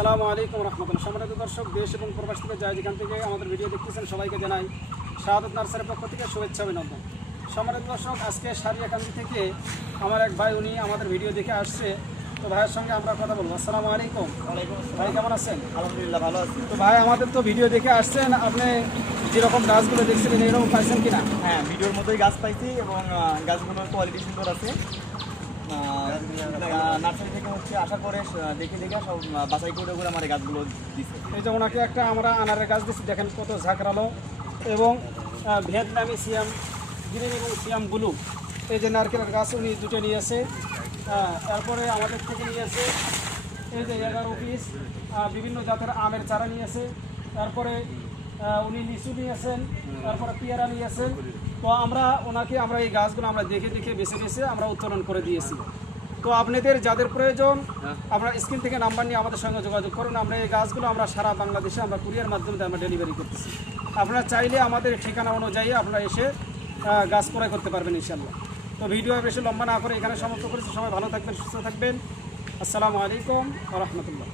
আসসালামু আলাইকুম রহমতুল্লাহ। সম্মানিত দর্শক, দেশ এবং প্রবাস থেকে যারা যেখান থেকে আমাদের ভিডিও দেখতেছেন সবাইকে জানাই শাহাদাত নার্সারির পক্ষ থেকে শুভেচ্ছা অভিনন্দন। সম্মানিত দর্শক, আজকে সারিয়াকান্দি থেকে আমার এক ভাই, উনি আমাদের ভিডিও দেখে আসছে। তো ভাইয়ের সঙ্গে আমরা কথা বলবো। আসসালামু আলাইকুম। ভাই কেমন আছেন? আলহামদুলিল্লাহ ভালো আছি। তো ভাই, আমাদের তো ভিডিও দেখে আসছেন, আপনি যেরকম গাছগুলো দেখছিলেন এরকম পাইছেন কিনা? হ্যাঁ, ভিডিওর মতোই গাছ পাইছি এবং গাছগুলোর কোয়ালিটি সুন্দর আছে। নার্সারি থেকে আসার পরে দেখে সব বাছাই করে আমার এই গাছগুলো দিচ্ছে। এই যে ওনাকে একটা আমরা আনারের গাছ দিচ্ছি, দেখেন কত ঝাঁকড়ালো, এবং ভিয়েতনামি সিয়াম গ্রিন এবং সিয়াম ব্লু, এই যে নারকেলের গাছ উনি দুটো নিয়েছে। তারপরে আমাদের থেকে নিয়েছে এই যে 11 পিস বিভিন্ন জাতের আমের চারা নিয়েছে। তারপরে উনি লিচু নিয়েছেন, তারপরে পেয়ারা নিয়েছেন। তো আমরা ওনাকে এই গাছগুলো আমরা দেখে বেছে আমরা উত্তোলন করে দিয়েছি। তো আপনাদের যাদের প্রয়োজন, আপনারা স্ক্রিন থেকে নাম্বার নিয়ে আমাদের সঙ্গে যোগাযোগ করুন। আমরা এই গাছগুলো আমরা সারা বাংলাদেশে আমরা কুরিয়ার মাধ্যমে আমরা ডেলিভারি করতেছি। আপনারা চাইলে আমাদের ঠিকানা অনুযায়ী আপনারা এসে গাছ ক্রয় করতে পারবেন ইনশাল্লাহ। তো ভিডিও বেশি লম্বা না করে এখানে সমাপ্ত করেছি। সবাই ভালো থাকবেন, সুস্থ থাকবেন। আসসালামু আলাইকুম ওয়া রাহমাতুল্লাহ।